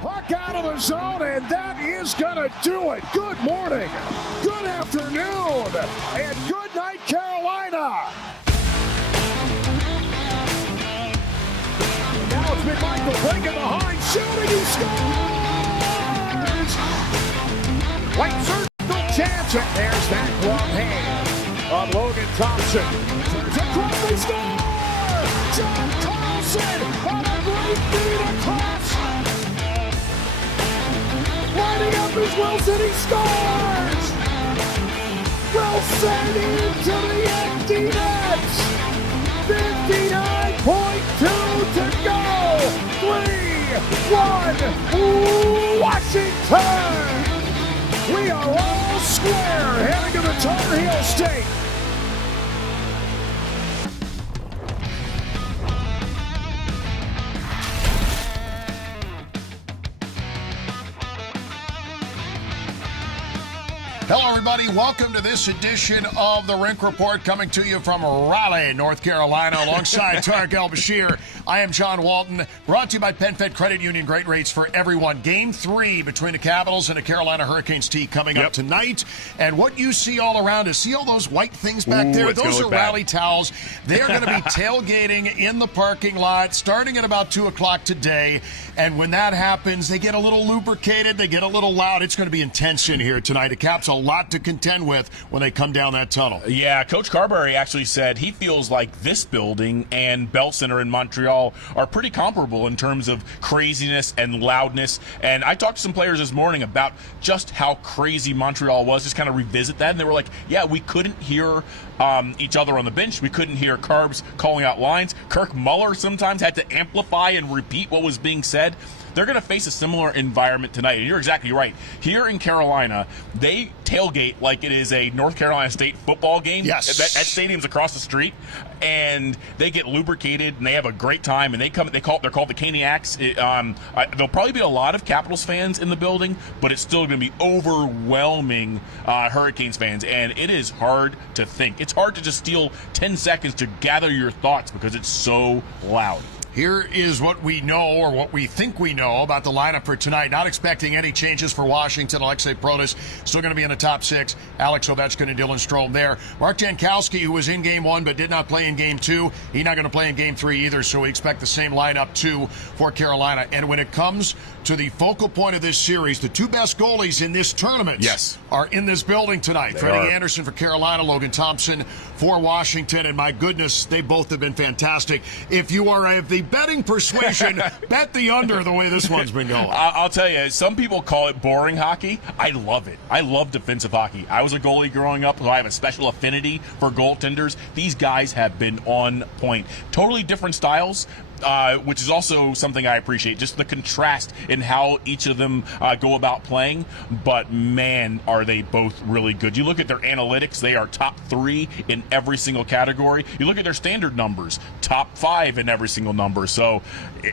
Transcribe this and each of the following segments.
Puck out of the zone, and that is going to do it. Good morning, good afternoon, and good night, Carolina. Now it's McMichael breaking behind, shooting, he scores! White circle chance, and there's that glove hand of Logan Thompson. Turns across, they score! John Carlson on a great feed across. Lining up as Wilson, he scores! Wilson into the empty net! 59.2 to go! 3-1 Washington! We are all square heading to the Tar Heel State. Hello, everybody. Welcome to this edition of the Rink Report, coming to you from Raleigh, North Carolina, alongside Tarik, El-Bashir. I am John Walton, brought to you by PenFed Credit Union. Great rates for everyone. Game 3 between the Capitals and the Carolina Hurricanes tee coming up tonight. And what you see all around us, see all those white things back there? Those are Raleigh towels. They are going to be tailgating in the parking lot starting at about 2 o'clock today. And when that happens, they get a little lubricated, they get a little loud. It's going to be intense in here tonight. The Caps a lot to contend with when they come down that tunnel. Yeah, Coach Carberry actually said he feels like this building and Bell Center in Montreal are pretty comparable in terms of craziness and loudness. And I talked to some players this morning about just how crazy Montreal was, just kind of revisit that. And they were like, yeah, we couldn't hear each other on the bench. We couldn't hear Carbs calling out lines. Kirk Muller sometimes had to amplify and repeat what was being said. They're going to face a similar environment tonight. And you're exactly right. Here in Carolina, they tailgate like it is a North Carolina State football game. Yes. That stadium's across the street. And they get lubricated, and they have a great time. And they're called the Caniacs. There'll probably be a lot of Capitals fans in the building, but it's still going to be overwhelming Hurricanes fans. And it is hard to think. It's hard to just steal 10 seconds to gather your thoughts because it's so loud. Here is what we know, or what we think we know, about the lineup for tonight. Not expecting any changes for Washington. Alexei Protas still going to be in the top 6. Alex Ovechkin and Dylan Strome there. Mark Jankowski, who was in Game 1 but did not play in Game 2, he's not going to play in Game 3 either, so we expect the same lineup, too, for Carolina. And when it comes to the focal point of this series, the 2 best goalies in this tournament are in this building tonight. Freddie Anderson for Carolina, Logan Thompson for Washington, and my goodness, they both have been fantastic. If you are of the betting persuasion, bet the under the way this one's been going. I'll tell you, some people call it boring hockey. I love it. I love defensive hockey. I was a goalie growing up, so I have a special affinity for goaltenders. These guys have been on point. Totally different styles. Which is also something I appreciate, just the contrast in how each of them go about playing. But, man, are they both really good. You look at their analytics, they are top 3 in every single category. You look at their standard numbers, top 5 in every single number. So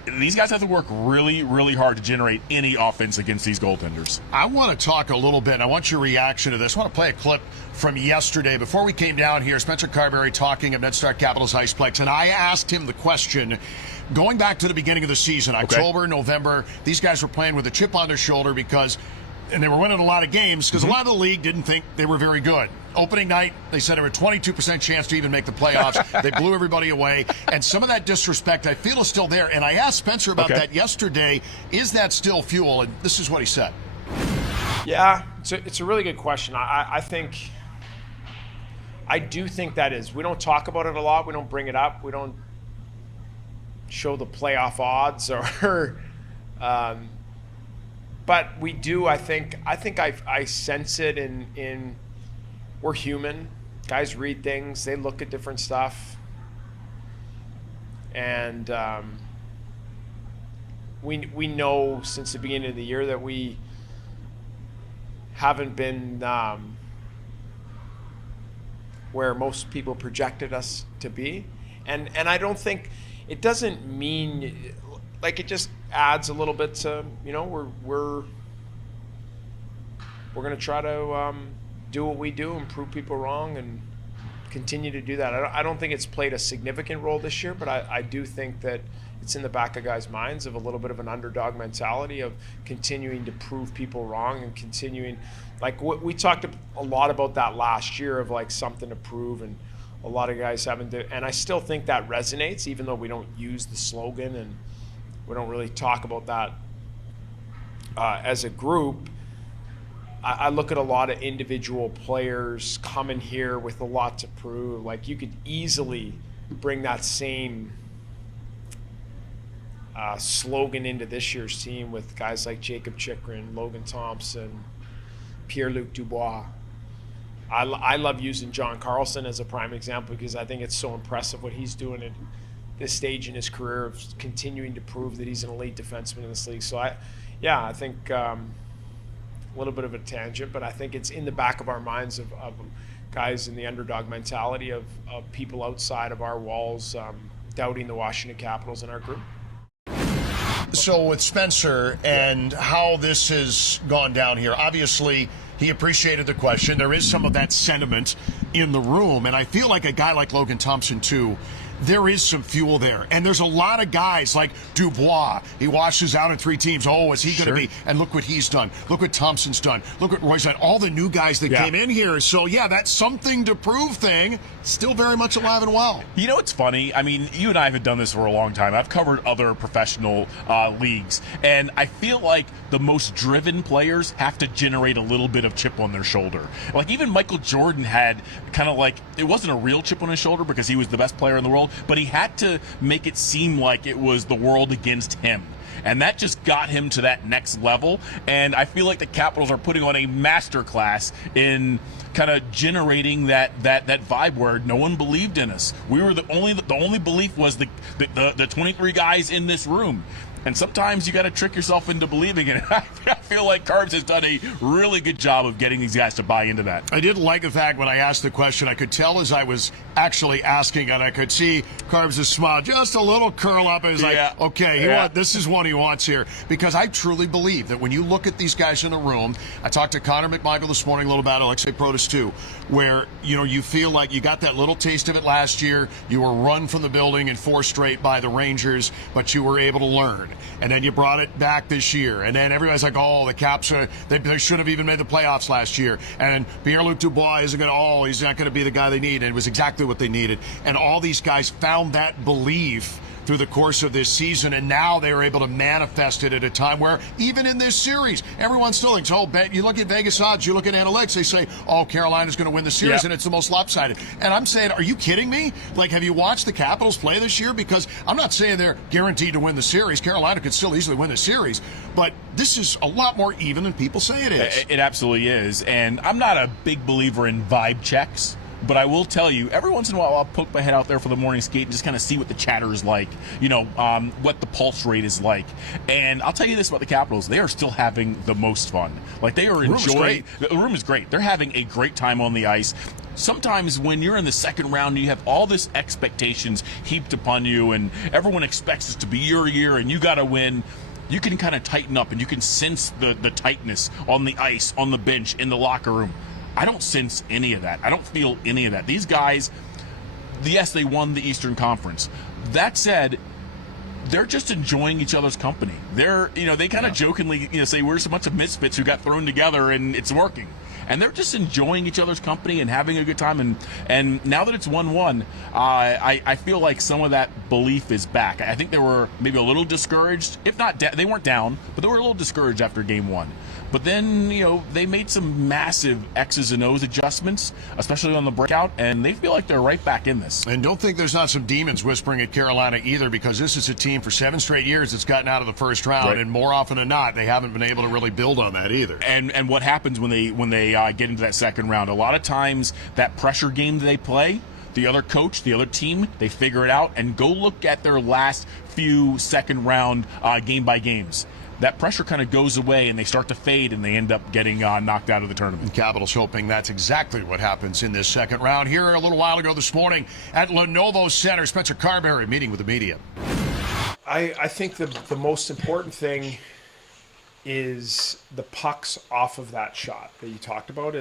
these guys have to work really, really hard to generate any offense against these goaltenders. I want to talk a little bit. I want your reaction to this. I want to play a clip from yesterday. Before we came down here, Spencer Carberry talking at MedStar Capitals Iceplex, and I asked him the question, going back to the beginning of the season, October, November, these guys were playing with a chip on their shoulder and they were winning a lot of games because a lot of the league didn't think they were very good. Opening night, they said there were a 22% chance to even make the playoffs. They blew everybody away. And some of that disrespect, I feel, is still there. And I asked Spencer about that yesterday. Is that still fuel? And this is what he said. Yeah, it's a really good question. I do think that is. We don't talk about it a lot. We don't bring it up. We don't show the playoff odds but we do. I think I sense it in we're human. Guys read things, they look at different stuff, and we know since the beginning of the year that we haven't been where most people projected us to be, and I don't think it doesn't mean, like, it just adds a little bit to, we're going to try to do what we do and prove people wrong and continue to do that. I don't think it's played a significant role this year, but I do think that it's in the back of guys' minds of a little bit of an underdog mentality of continuing to prove people wrong and continuing, like we talked a lot about that last year of like something to prove, and a lot of guys having to, and I still think that resonates even though we don't use the slogan and we don't really talk about that as a group. I look at a lot of individual players coming here with a lot to prove. Like you could easily bring that same slogan into this year's team with guys like Jacob Chychrun, Logan Thompson, Pierre-Luc Dubois. I love using John Carlson as a prime example because I think it's so impressive what he's doing at this stage in his career of continuing to prove that he's an elite defenseman in this league. So I think a little bit of a tangent, but I think it's in the back of our minds of guys in the underdog mentality of people outside of our walls doubting the Washington Capitals in our group. So with Spencer and how this has gone down here, obviously he appreciated the question. There is some of that sentiment in the room, and I feel like a guy like Logan Thompson too, there is some fuel there. And there's a lot of guys like Dubois. He washes out in 3 teams. Oh, is he going to be? And look what he's done. Look what Thompson's done. Look what Roy's done. All the new guys that came in here. So, yeah, that something to prove thing still very much alive and well. You know, it's funny. I mean, you and I have done this for a long time. I've covered other professional leagues. And I feel like the most driven players have to generate a little bit of chip on their shoulder. Like, even Michael Jordan had kind of like, it wasn't a real chip on his shoulder because he was the best player in the world, but he had to make it seem like it was the world against him. And that just got him to that next level. And I feel like the Capitals are putting on a masterclass in kind of generating that vibe where no one believed in us. We were the only belief was the 23 guys in this room. And sometimes you got to trick yourself into believing it. I feel like Carbs has done a really good job of getting these guys to buy into that. I did like the fact when I asked the question, I could tell as I was actually asking, and I could see Carbs' smile just a little curl up. He's like, okay, this is what he wants here. Because I truly believe that when you look at these guys in the room, I talked to Connor McMichael this morning a little about Alexei Protas too, where you feel like you got that little taste of it last year. You were run from the building in 4 straight by the Rangers, but you were able to learn. And then you brought it back this year. And then everybody's like, oh, the Caps, they should have even made the playoffs last year. And Pierre-Luc Dubois isn't going to, he's not going to be the guy they need. And it was exactly what they needed. And all these guys found that belief through the course of this season, and now they were able to manifest it at a time where even in this series, everyone still thinks, you look at Vegas odds, you look at analytics, they say, Carolina's going to win the series, and it's the most lopsided. And I'm saying, are you kidding me? Like, have you watched the Capitals play this year? Because I'm not saying they're guaranteed to win the series. Carolina could still easily win the series, but this is a lot more even than people say it is. It absolutely is, and I'm not a big believer in vibe checks. But I will tell you, every once in a while, I'll poke my head out there for the morning skate and just kind of see what the chatter is like, what the pulse rate is like. And I'll tell you this about the Capitals. They are still having the most fun. Like, they are enjoying. The room is great. They're having a great time on the ice. Sometimes when you're in the second round, you have all this expectations heaped upon you, and everyone expects this to be your year, and you got to win. You can kind of tighten up, and you can sense the tightness on the ice, on the bench, in the locker room. I don't sense any of that. I don't feel any of that. These guys, yes, they won the Eastern Conference. That said, they're just enjoying each other's company. They kind of jokingly, say we're just a bunch of misfits who got thrown together and it's working. And they're just enjoying each other's company and having a good time. And now that it's 1-1, I feel like some of that belief is back. I think they were maybe a little discouraged. If not, they weren't down, but they were a little discouraged after game 1. But then, they made some massive X's and O's adjustments, especially on the breakout, and they feel like they're right back in this. And don't think there's not some demons whispering at Carolina either, because this is a team for 7 straight years that's gotten out of the first round, and more often than not, they haven't been able to really build on that either. And what happens when they get into that second round? A lot of times, that pressure game they play, the other coach, the other team, they figure it out, and go look at their last few second round game-by games. That pressure kind of goes away and they start to fade and they end up getting knocked out of the tournament. Capitals hoping that's exactly what happens in this second round. Here a little while ago this morning at Lenovo Center, Spencer Carberry meeting with the media. I think the most important thing is the pucks off of that shot that you talked about.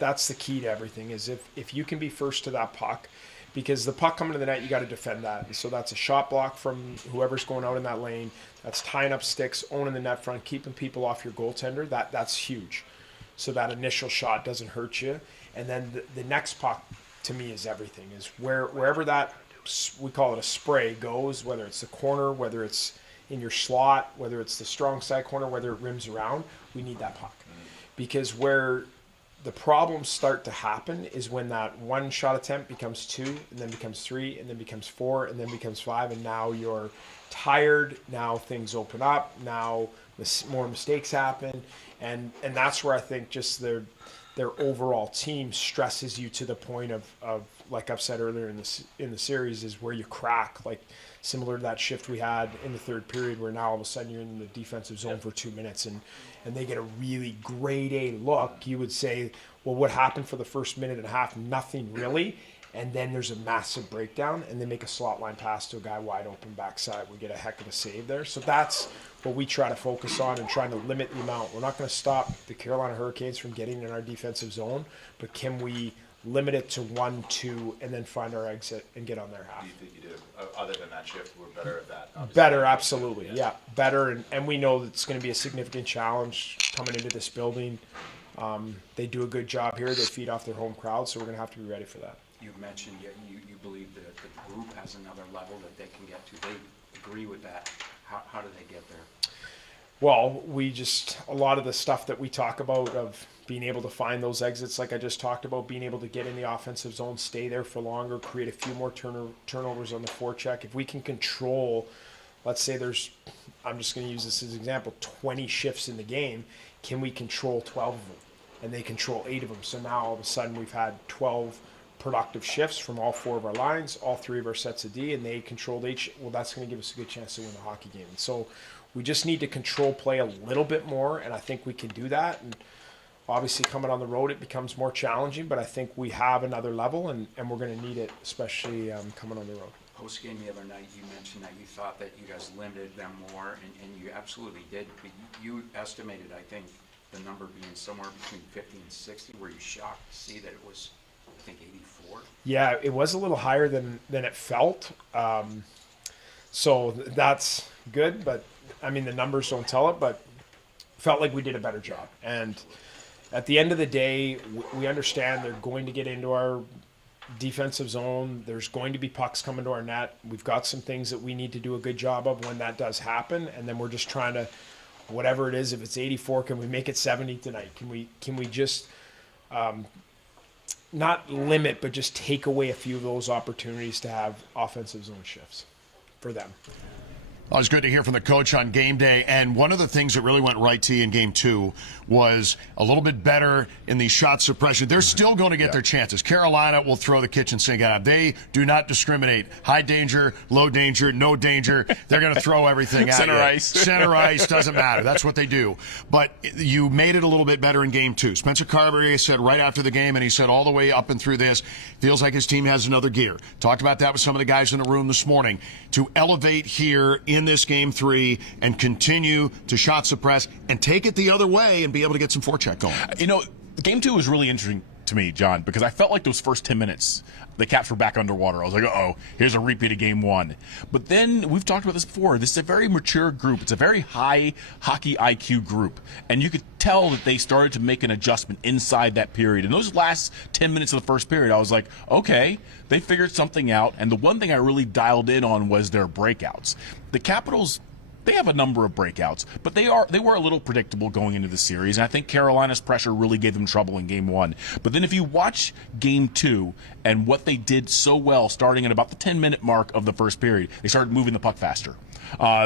That's the key to everything, is if you can be first to that puck, because the puck coming to the net, you got to defend that. And so that's a shot block from whoever's going out in that lane. That's tying up sticks, owning the net front, keeping people off your goaltender. That's huge. So that initial shot doesn't hurt you. And then the next puck, to me, is everything. Is wherever that, we call it a spray, goes, whether it's the corner, whether it's in your slot, whether it's the strong side corner, whether it rims around, we need that puck. Because where the problems start to happen is when that one shot attempt becomes 2, and then becomes 3, and then becomes 4, and then becomes 5, and now you're tired. Now things open up. Now more mistakes happen, and that's where I think just their overall team stresses you to the point of like I've said earlier in the series, is where you crack, like similar to that shift we had in the third period, where now all of a sudden you're in the defensive zone for 2 minutes and they get a really grade A look. You would say, well, what happened for the first minute and a half? Nothing really. And then there's a massive breakdown, and they make a slot line pass to a guy wide open backside. We get a heck of a save there. So that's what we try to focus on and trying to limit the amount. We're not going to stop the Carolina Hurricanes from getting in our defensive zone, but can we limit it to 1, 2, and then find our exit and get on their half? Do you think you did, other than that shift, we're better at that? Obviously. Better, absolutely. Yeah, better. And we know that it's going to be a significant challenge coming into this building. They do a good job here. They feed off their home crowd, so we're going to have to be ready for that. You mentioned you believe that the group has another level that they can get to. They agree with that. How do they get there? Well, a lot of the stuff that we talk about of being able to find those exits, like I just talked about, being able to get in the offensive zone, stay there for longer, create a few more turnovers on the forecheck. If we can control, let's say I'm just going to use this as an example, 20 shifts in the game, can we control 12 of them? And they control 8 of them. So now all of a sudden we've had 12 productive shifts from all 4 of our lines, all 3 of our sets of D, and they controlled 8. Well, that's going to give us a good chance to win the hockey game. And so we just need to control play a little bit more, and I think we can do that. And obviously coming on the road, it becomes more challenging, but I think we have another level, and we're going to need it, especially coming on the road. Post-game the other night, you mentioned that you thought that you guys limited them more, and you absolutely did. But you estimated, I think, the number being somewhere between 50 and 60. Were you shocked to see that it was, I think, 84? Yeah, it was a little higher than it felt. So that's good, but I mean, the numbers don't tell it, but felt like we did a better job. And at the end of the day, we understand they're going to get into our defensive zone. There's going to be pucks coming to our net. We've got some things that we need to do a good job of when that does happen. And then we're just trying to, whatever it is, if it's 84, can we make it 70 tonight? Can we just not limit, but just take away a few of those opportunities to have offensive zone shifts for them? Well, it's good to hear from the coach on game day. And one of the things that really went right to you in game 2 was a little bit better in the shot suppression. They're still going to get their chances. Carolina will throw the kitchen sink at them. They do not discriminate. High danger, low danger, no danger. They're going to throw everything at Center you. ice. Center ice, doesn't matter. That's what they do. But you made it a little bit better in game 2. Spencer Carberry said right after the game, and he said all the way up and through this, feels like his team has another gear. Talked about that with some of the guys in the room this morning. To elevate here in this game 3 and continue to shot suppress and take it the other way and be able to get some forecheck going. You know, game 2 was really interesting to me, John, because I felt like those first 10 minutes, the Caps were back underwater. I was like, uh-oh, here's a repeat of game 1. But then, we've talked about this before, this is a very mature group. It's a very high hockey IQ group. And you could tell that they started to make an adjustment inside that period. In those last 10 minutes of the first period, I was like, okay, they figured something out. And the one thing I really dialed in on was their breakouts. The Capitals, they have a number of breakouts, but they were a little predictable going into the series, and I think Carolina's pressure really gave them trouble in game 1. But then if you watch game 2 and what they did so well starting at about the 10-minute mark of the first period, they started moving the puck faster.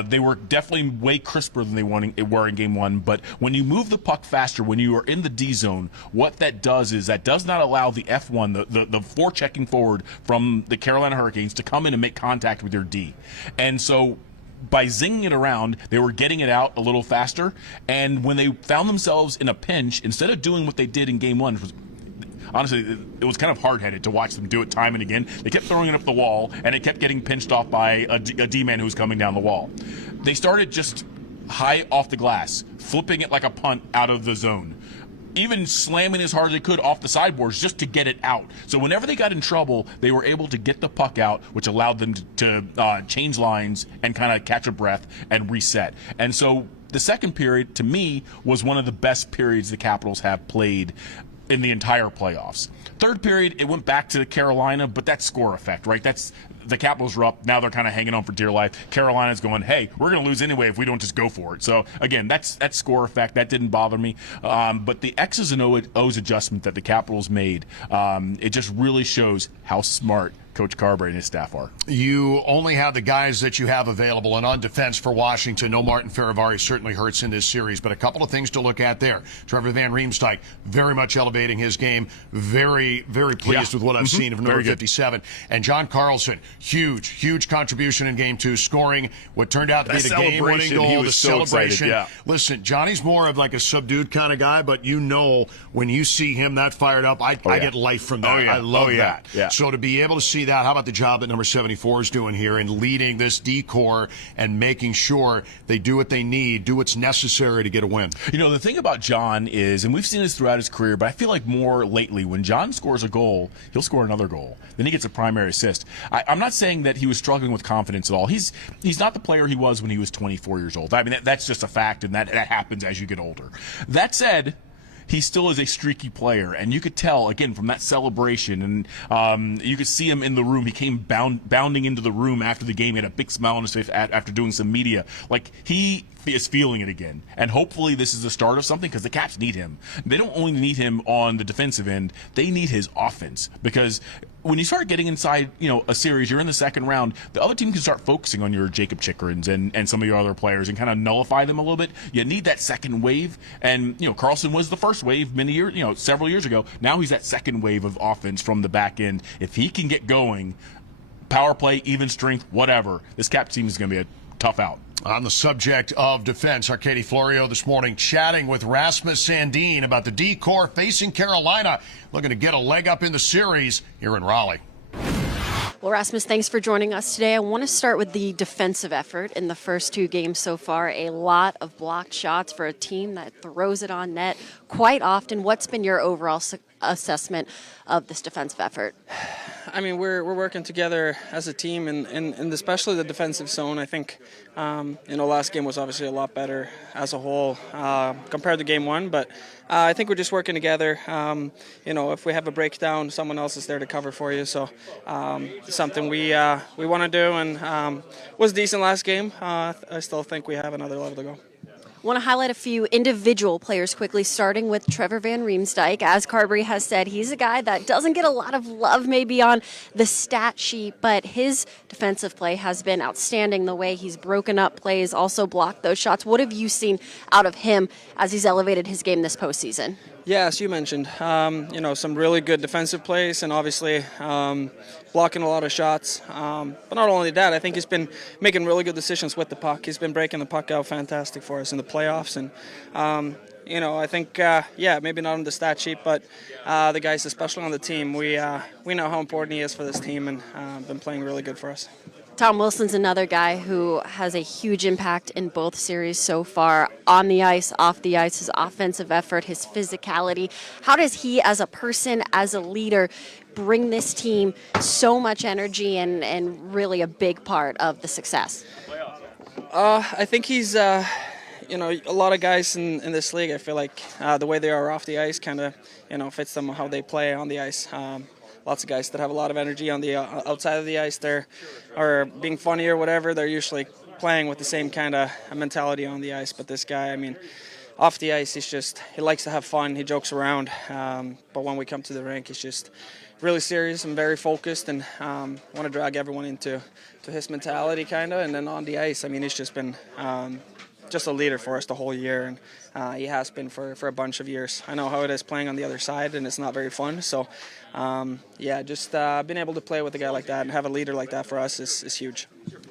They were definitely way crisper than they were in game 1, but when you move the puck faster, when you are in the D zone, what that does is that does not allow the F1, the forechecking forward from the Carolina Hurricanes to come in and make contact with your D. And so by zinging it around, they were getting it out a little faster, and when they found themselves in a pinch, instead of doing what they did in game 1, honestly, it was kind of hard-headed to watch them do it time and again. They kept throwing it up the wall, and it kept getting pinched off by a D-man who was coming down the wall. They started just high off the glass, flipping it like a punt out of the zone. even slamming as hard as they could off the sideboards just to get it out. So whenever they got in trouble, they were able to get the puck out, which allowed them to change lines and kind of catch a breath and reset. And so the second period, to me, was one of the best periods the Capitals have played in the entire playoffs. Third period, it went back to Carolina, but that's score effect, right? That's the Capitals were up. Now they're kind of hanging on for dear life. Carolina's going, hey, we're going to lose anyway if we don't just go for it. So, again, that's score effect. That didn't bother me. But the X's and O's adjustment that the Capitals made, it just really shows how smart Coach Carberry and his staff are. You only have the guys that you have available, and on defense for Washington, no Martin Faravari certainly hurts in this series, but a couple of things to look at there. Trevor Van Riemsdyk very much elevating his game. Very, very pleased with what I've seen of number 57. And John Carlson, huge contribution in Game 2, scoring what turned out to be the game-winning goal, the celebration. Yeah. Listen, Johnny's more of like a subdued kind of guy, but you know when you see him that fired up, I get life from that. I love that. Yeah. So to be able to see that, how about the job that number 74 is doing here in leading this D-core and making sure they do what they need, do what's necessary to get a win? You know, the thing about John is, and we've seen this throughout his career, but I feel like more lately, when John scores a goal, he'll score another goal. Then he gets a primary assist. I'm not saying that he was struggling with confidence at all. He's not the player he was when he was 24 years old. I mean, that's just a fact, and that happens as you get older. That said, he still is a streaky player, and you could tell, again, from that celebration, and you could see him in the room. He came bounding into the room after the game. He had a big smile on his face after doing some media. Like, he is feeling it again, and hopefully this is the start of something, because the Caps need him. They don't only need him on the defensive end, they need his offense, because when you start getting inside, a series, you're in the second round, the other team can start focusing on your Jacob Chickrins and some of your other players and kind of nullify them a little bit. You need that second wave, and Carlson was the first wave several years ago. Now he's that second wave of offense from the back end. If he can get going, power play, even strength, whatever, this Cap team is going to be a tough out. On the subject of defense, Arcady Florio this morning chatting with Rasmus Sandin about the D-core facing Carolina, looking to get a leg up in the series here in Raleigh. Well, Rasmus, thanks for joining us today. I want to start with the defensive effort in the first two games so far. A lot of blocked shots for a team that throws it on net quite often. What's been your overall assessment of this defensive effort? I mean, we're working together as a team, and especially the defensive zone. I think, last game was obviously a lot better as a whole compared to game one, but I think we're just working together. If we have a breakdown, someone else is there to cover for you. So something we want to do, and was decent last game. I still think we have another level to go. I want to highlight a few individual players quickly, starting with Trevor Van Riemsdyk. As Carberry has said, he's a guy that doesn't get a lot of love maybe on the stat sheet, but his defensive play has been outstanding. The way he's broken up plays, also blocked those shots. What have you seen out of him as he's elevated his game this postseason? Yeah, as you mentioned, some really good defensive plays, and obviously blocking a lot of shots. But not only that, I think he's been making really good decisions with the puck. He's been breaking the puck out fantastic for us in the playoffs. And, I think, maybe not on the stat sheet, but the guys, especially on the team, we know how important he is for this team, and been playing really good for us. Tom Wilson's another guy who has a huge impact in both series so far, on the ice, off the ice, his offensive effort, his physicality. How does he, as a person, as a leader, bring this team so much energy and really a big part of the success? I think he's, a lot of guys in this league, I feel like the way they are off the ice kind of, fits them how they play on the ice. Lots of guys that have a lot of energy on the outside of the ice, or being funny or whatever, they're usually playing with the same kind of mentality on the ice. But this guy, I mean, off the ice, he likes to have fun, he jokes around, but when we come to the rink, he's just really serious and very focused, and want to drag everyone into his mentality kind of. And then on the ice, I mean, he's just been just a leader for us the whole year, and he has been for a bunch of years. I know how it is playing on the other side, and it's not very fun. So, just being able to play with a guy like that and have a leader like that for us is huge.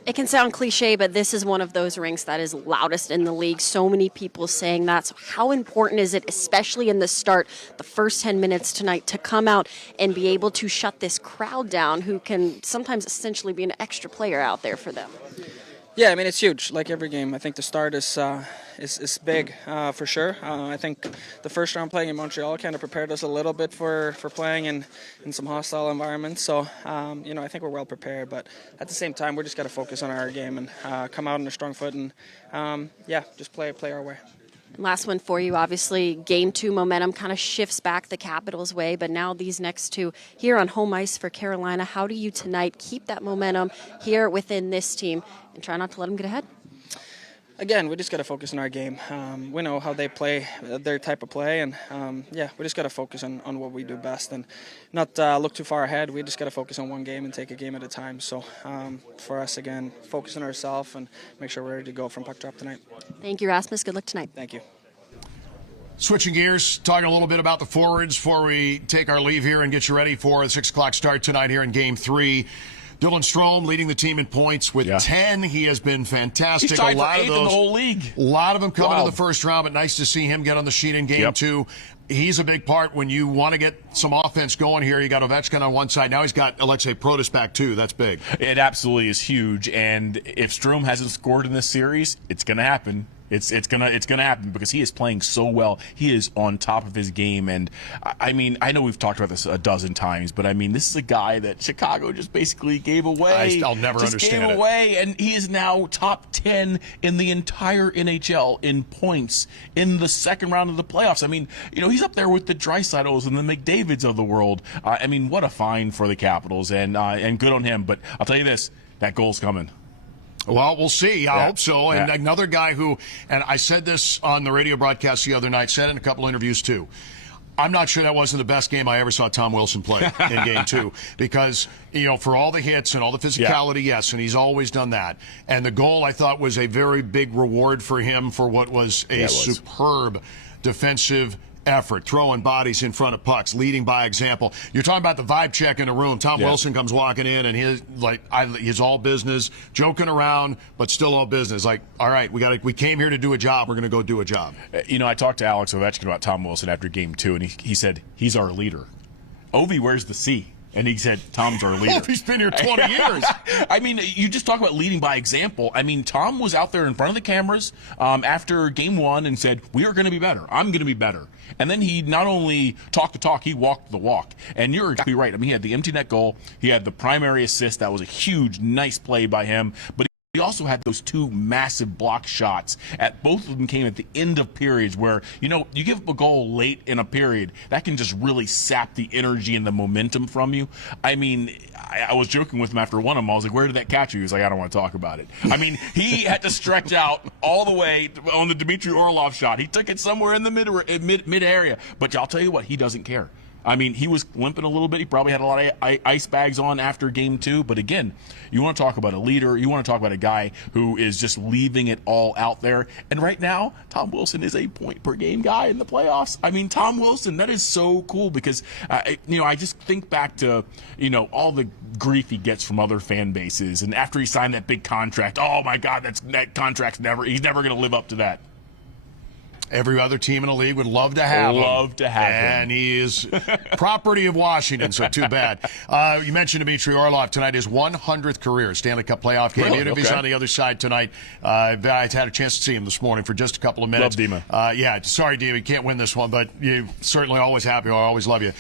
It can sound cliche, but this is one of those rinks that is loudest in the league. So many people saying that. So how important is it, especially in the start, the first 10 minutes tonight, to come out and be able to shut this crowd down who can sometimes essentially be an extra player out there for them? Yeah, I mean, it's huge. Like every game, I think the start is big for sure. I think the first round playing in Montreal kind of prepared us a little bit for playing in some hostile environments. So, I think we're well prepared. But at the same time, we're just got to focus on our game and come out on a strong foot and, just play our way. Last one for you. Obviously, Game 2 momentum kind of shifts back the Capitals' way, but now these next two here on home ice for Carolina. How do you tonight keep that momentum here within this team and try not to let them get ahead? Again, we just got to focus on our game. We know how they play, their type of play, and we just got to focus on what we do best and not look too far ahead. We just got to focus on one game and take a game at a time. So for us, again, focus on ourselves and make sure we're ready to go from puck drop tonight. Thank you, Rasmus. Good luck tonight. Thank you. Switching gears, talking a little bit about the forwards before we take our leave here and get you ready for the 6 o'clock start tonight here in Game 3. Dylan Strome leading the team in points with 10. He has been fantastic. He's tied for 8th in the whole league. A lot of them coming to the first round, but nice to see him get on the sheet in Game 2. He's a big part when you want to get some offense going here. You got Ovechkin on one side. Now he's got Alexei Protas back too. That's big. It absolutely is huge. And if Strome hasn't scored in this series, it's going to happen. It's gonna happen because he is playing so well. He is on top of his game, and I mean, I know we've talked about this a dozen times, but I mean, this is a guy that Chicago just basically gave away. I'll never understand it. Gave away, and he is now top 10 in the entire NHL in points in the second round of the playoffs. I mean, he's up there with the Dreisaitl's and the McDavids of the world. I mean, what a find for the Capitals, and good on him. But I'll tell you this: that goal's coming. Well, we'll see. I hope so. And another guy who, and I said this on the radio broadcast the other night, said it in a couple interviews too. I'm not sure that wasn't the best game I ever saw Tom Wilson play in Game 2 because, for all the hits and all the physicality, yes, and he's always done that. And the goal, I thought, was a very big reward for him for what was a superb defensive effort, throwing bodies in front of pucks, leading by example. You're talking about the vibe check in the room. Tom Wilson comes walking in, and he's all business, joking around, but still all business. Like, all right, we came here to do a job. We're going to go do a job. I talked to Alex Ovechkin about Tom Wilson after Game 2, and he said he's our leader. Ovi wears the C. And he said, Tom's our leader. He's been here 20 years. I mean, you just talk about leading by example. I mean, Tom was out there in front of the cameras after Game 1 and said, we are going to be better. I'm going to be better. And then he not only talked the talk, he walked the walk. And you're exactly right. I mean, he had the empty net goal. He had the primary assist. That was a huge, nice play by him. But he also had those 2 massive block shots. Both of them came at the end of periods where, you give up a goal late in a period, that can just really sap the energy and the momentum from you. I mean, I was joking with him after one of them. I was like, where did that catch you? He was like, I don't want to talk about it. I mean, he had to stretch out all the way on the Dmitry Orlov shot. He took it somewhere in the mid area. But I'll tell you what, he doesn't care. I mean, he was limping a little bit. He probably had a lot of ice bags on after Game 2. But again, you want to talk about a leader. You want to talk about a guy who is just leaving it all out there. And right now, Tom Wilson is a point-per-game guy in the playoffs. I mean, Tom Wilson, that is so cool because, I just think back to, all the grief he gets from other fan bases. And after he signed that big contract, oh, my God, that contract's he's never going to live up to that. Every other team in the league would love to have him. And he is property of Washington, so too bad. You mentioned Dmitry Orlov tonight, his 100th career Stanley Cup playoff game. Really? Even if he's on the other side tonight. I had a chance to see him this morning for just a couple of minutes. Love Dima. Sorry, Dima, you can't win this one, but you're certainly always happy. I always love you.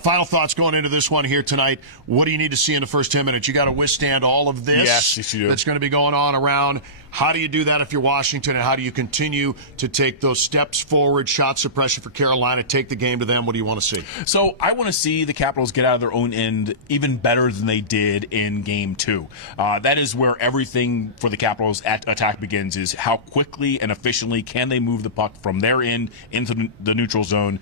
Final thoughts going into this one here tonight. What do you need to see in the first 10 minutes? You got to withstand all of this yes, you do. That's going to be going on around. How do you do that if you're Washington, and how do you continue to take those steps forward, shot suppression for Carolina, take the game to them? What do you want to see? So I want to see the Capitals get out of their own end even better than they did in Game 2. That is where everything for the Capitals attack begins, is how quickly and efficiently can they move the puck from their end into the neutral zone.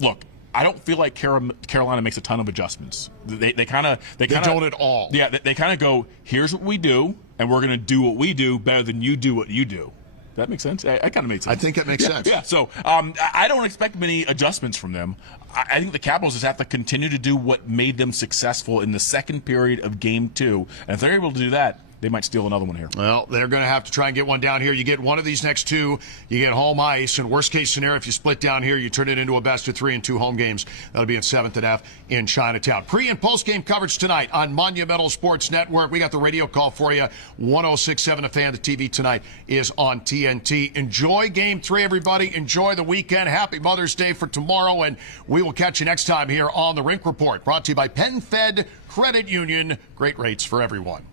Look, I don't feel like Carolina makes a ton of adjustments. They don't at all. Yeah, they kind of go, here's what we do, and we're going to do what we do better than you do what you do. That makes sense? That kind of makes sense. I think it makes sense. Yeah, so I don't expect many adjustments from them. I think the Capitals just have to continue to do what made them successful in the second period of Game 2. And if they're able to do that, they might steal another one here. Well, they're going to have to try and get one down here. You get one of these next two, you get home ice. And worst case scenario, if you split down here, you turn it into a best of 3 and 2 home games. That'll be at 7th and F in Chinatown. Pre- and post-game coverage tonight on Monumental Sports Network. We got the radio call for you. 106.7 A Fan. The TV tonight is on TNT. Enjoy Game 3, everybody. Enjoy the weekend. Happy Mother's Day for tomorrow. And we will catch you next time here on the Rink Report. Brought to you by PenFed Credit Union. Great rates for everyone.